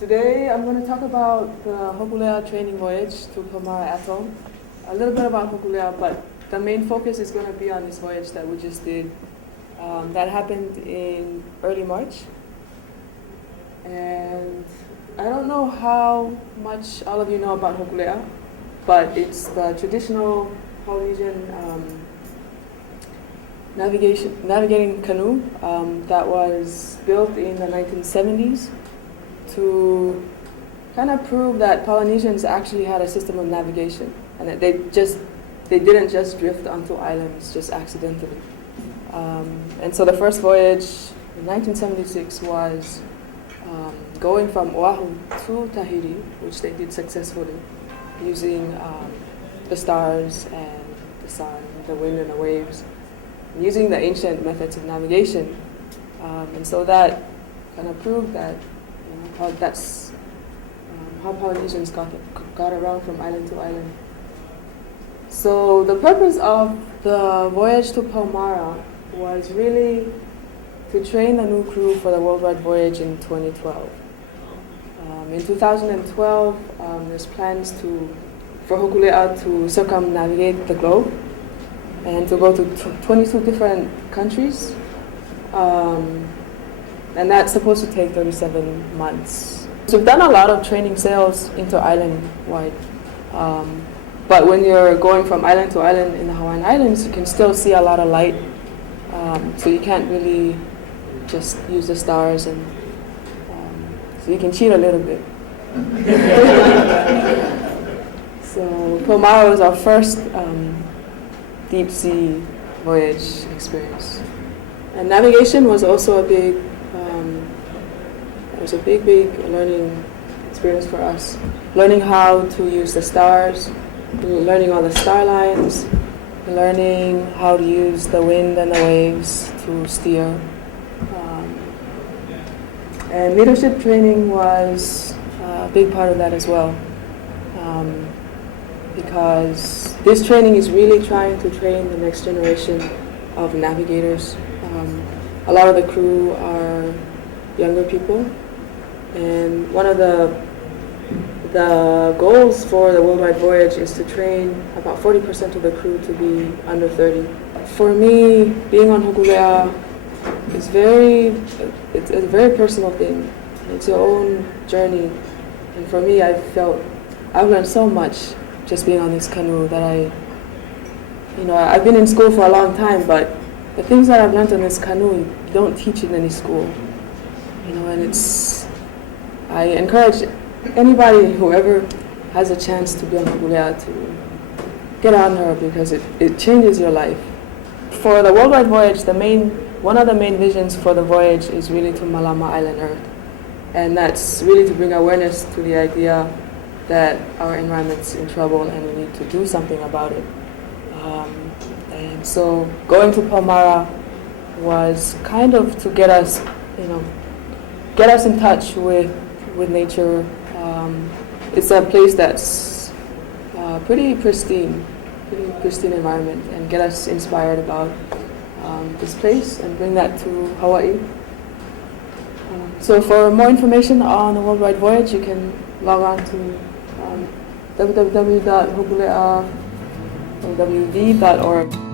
Today I'm going to talk about the Hokule'a training voyage to Palmyra Atoll. A little bit about Hokule'a, but the main focus is going to be on this voyage that we just did. That happened in early March. And I don't know how much all of you know about Hokule'a, but it's the traditional Polynesian navigating canoe that was built in the 1970s to kind of prove that Polynesians actually had a system of navigation and that they didn't just drift onto islands just accidentally. And so the first voyage in 1976 was going from Oahu to Tahiti, which they did successfully, using the stars and the sun, the wind and the waves, using the ancient methods of navigation. And so that kind of proved that that's how Polynesians got around from island to island. So the purpose of the voyage to Palmyra was really to train the new crew for the worldwide voyage in 2012. In 2012, there's plans for Hokule'a to circumnavigate the globe and to go to 22 different countries. And that's supposed to take 37 months. So we've done a lot of training sails into island-wide. But when you're going from island to island in the Hawaiian Islands, you can still see a lot of light. So you can't really just use the stars, and so you can cheat a little bit. So Palmyra was our first deep sea voyage experience. And navigation was also a big big learning experience for us. Learning how to use the stars, learning all the star lines, learning how to use the wind and the waves to steer. And leadership training was a big part of that as well. Because this training is really trying to train the next generation of navigators. A lot of the crew are younger people, and one of the goals for the worldwide voyage is to train about 40% of the crew to be under 30. For me, being on Hokule'a is it's a very personal thing. It's your own journey, and for me, I've learned so much just being on this canoe that I've been in school for a long time, but the things that I've learned on this canoe, you don't teach in any school. And I encourage anybody, whoever has a chance to be on Hokule'a, to get on her, because it changes your life. For the worldwide voyage, one of the main visions for the voyage is really to Malama Island Earth. And that's really to bring awareness to the idea that our environment's in trouble and we need to do something about it. And so going to Palmyra was kind of to get us in touch with nature. It's a place that's pretty pristine environment, and get us inspired about this place and bring that to Hawaii. So for more information on the worldwide voyage, you can log on to www.hokule'a.org.